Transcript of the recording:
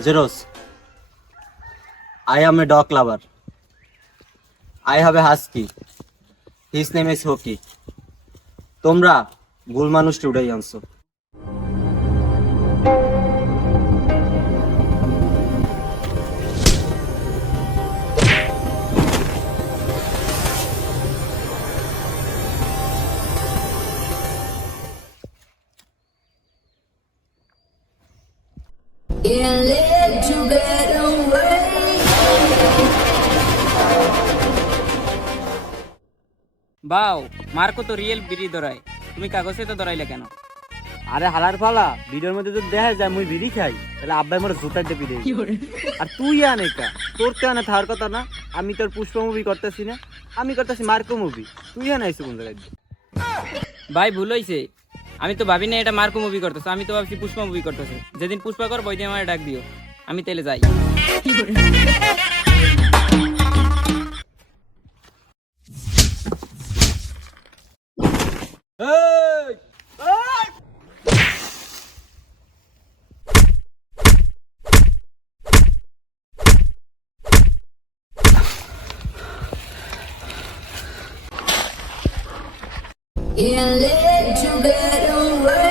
Zeros, I am a dog lover. I have a husky. His name is Hoki. তোমরা ভুল মানুষটি উঠাই আনছো। বাও মার্কো তো রিয়েল বিড়ি ধরায়, তুমি কাগজে তো ধরাইলে কেন? আরে হালার ফালা, ভিডিওর মধ্যে যদি দেখা যায় মুই বিড়ি খাই তাহলে আব্বাই মোর জুতার টেপি দেয়। আর তুই আনে কা তোর তো আনে থাকার কথা না। আমি তোর পুষ্প মুভি করতেছি না, আমি করতেছি মার্কো মুভি। তুই আনে আইসো কোন জায়গায়? ভাই ভুল হইছে, আমি তো ভাবি না এটা মার্কো মুভি করতেছে, আমি তো ভাবছি পুষ্পা মুভি করতেছে। যেদিন পুষ্পা করবো ওই দিন আমার ডাক দিও, আমি তেলে যাই। Can't let you get away.